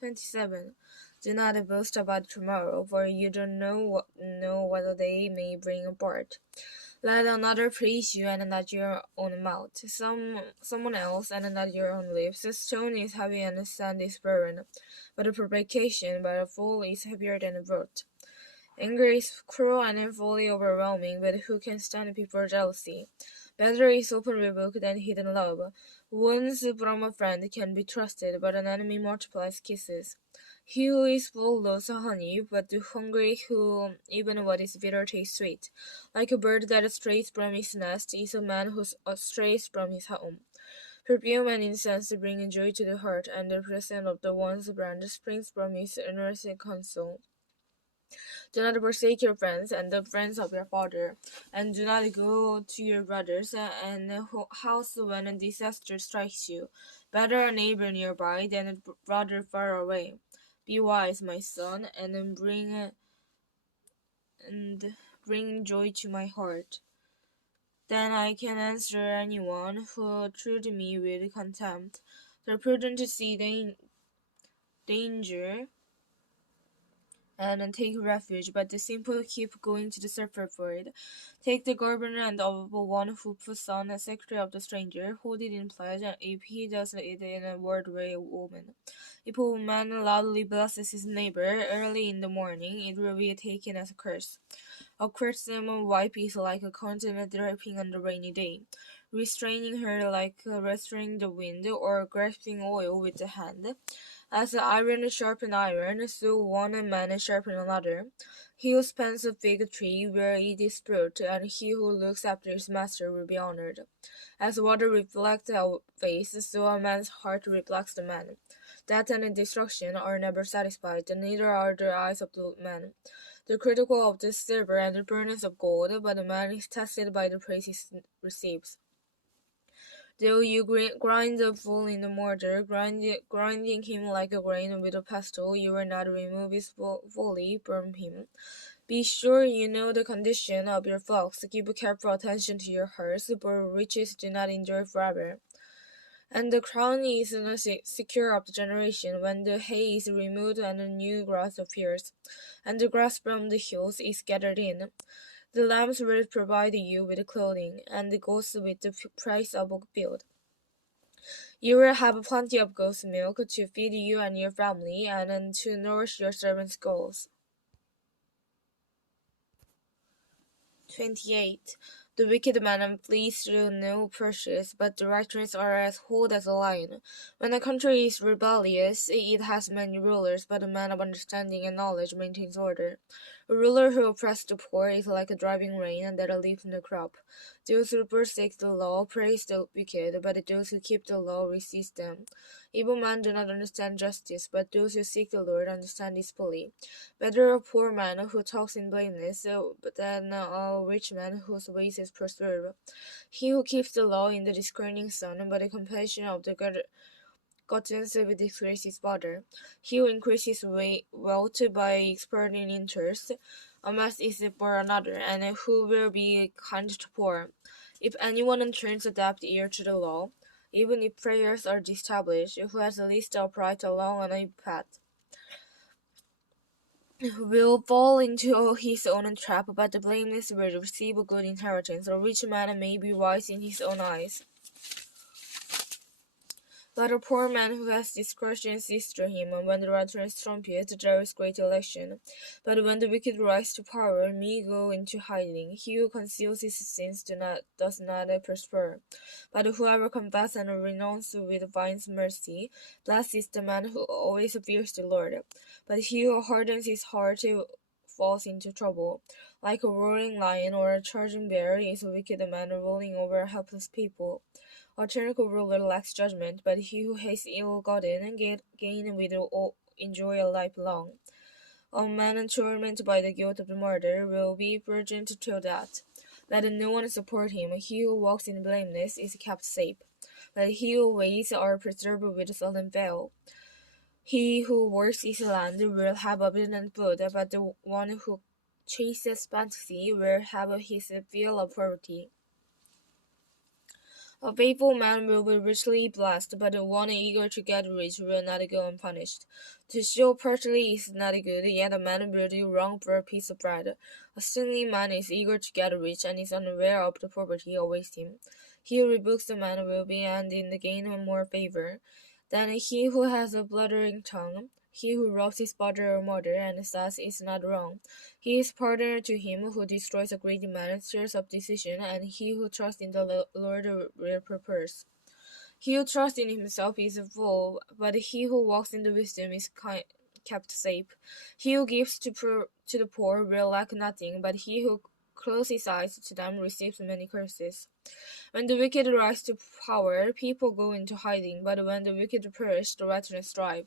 27. Do not boast about tomorrow, for you don't know what day may bring about. Let another praise you, and not your own mouth. Someone else, and not your own lips. The stone is heavy, and the sand is barren. But a provocation by a fool is heavier than a word. Anger is cruel and fully overwhelming, but who can stand before jealousy? Better is open rebuke than hidden love. Wounds from a friend can be trusted, but an enemy multiplies kisses. He who is full loves honey, but the hungry who even what is bitter tastes sweet. Like a bird that strays from his nest is a man who strays from his home. Perfume and incense bring joy to the heart, and the presence of the one's brand springs from his innermost counsel. Do not forsake your friends and the friends of your father, and do not go to your brothers and house when a disaster strikes you. Better a neighbor nearby than a brother far away. Be wise, my son, and bring joy to my heart. Then I can answer anyone who treat me with contempt. The prudent see danger and take refuge, but the simple keep going to the surfer for it. Take the government of one who puts on a secret of the stranger, hold it in pledge, if he does it in a word way woman. If a man loudly blesses his neighbor early in the morning, it will be taken as a curse. A quarrelsome wife is like a continent dripping on the rainy day, restraining her like restraining the wind, or grasping oil with the hand. As iron sharpens iron, so one man sharpens another. He who plants a fig tree will eat its fruit, and he who looks after his master will be honored. As water reflects a face, so a man's heart reflects the man. Death and destruction are never satisfied, neither are the eyes of the man. The critical of the silver and the furnace of gold, but the man is tested by the praise he receives. Though you grind the fool in the mortar, grinding him like a grain with a pestle, you will not remove his folly from him. Be sure you know the condition of your flocks. Give careful attention to your herds, for riches do not endure forever. And the crown is not secure of the generation when the hay is removed and the new grass appears, and the grass from the hills is gathered in. The lambs will provide you with clothing, and the goats with the price of a field. You will have plenty of goat's milk to feed you and your family, and to nourish your servants' goats. 28. The wicked man flees through no purchase, but the righteous are as hold as a lion. When a country is rebellious, it has many rulers, but a man of understanding and knowledge maintains order. A ruler who oppresses the poor is like a driving rain that leaves no crop. Those who forsake the law praise the wicked, but those who keep the law resist them. Evil men do not understand justice, but those who seek the Lord understand it fully. Better a poor man who talks in blameless than a rich man whose ways is preserved. He who keeps the law in the discerning son, but the compassion of the gottens with disgrace his father. He who increases wealth by exploiting interest, a mess is for another, and who will be kind to poor. If anyone turns a deaf ear to the law, even if prayers are established, who has the least upright along a path, will fall into his own trap, but the blameless will receive a good inheritance. A rich man may be wise in his own eyes, but a poor man who has discretion sees through him. When the righteous trumpet, there is great election. But when the wicked rise to power, many go into hiding. He who conceals his sins does not prosper. But whoever confesses and renounces with finds mercy. Blessed is the man who always fears the Lord. But he who hardens his heart falls into trouble. Like a roaring lion or a charging bear is a wicked man ruling over helpless people. A tyrannical ruler lacks judgment, but he who hates ill-gotten gain will enjoy a life long. A man tormented by the guilt of murder will be burdened till death. Let no one support him. He who walks in blameless is kept safe, but he who waits are preserved with sudden fail. He who works his land will have abundant food, but the one who chases fantasy will have his fill of poverty. A faithful man will be richly blessed, but one eager to get rich will not go unpunished. To steal partly is not good, yet a man will do wrong for a piece of bread. A stingy man is eager to get rich, and is unaware of the poverty awaits him. He who rebukes the man will be and in the gain more favor than he who has a blundering tongue. He who robs his father or mother and says is not wrong. He is partner to him who destroys a great man, stirs up decision, and he who trusts in the Lord will prosper. He who trusts in himself is a fool, but he who walks in the wisdom is kept safe. He who gives to the poor will lack nothing, but he who closes his eyes to them receives many curses. When the wicked rise to power, people go into hiding, but when the wicked perish, the righteous thrive.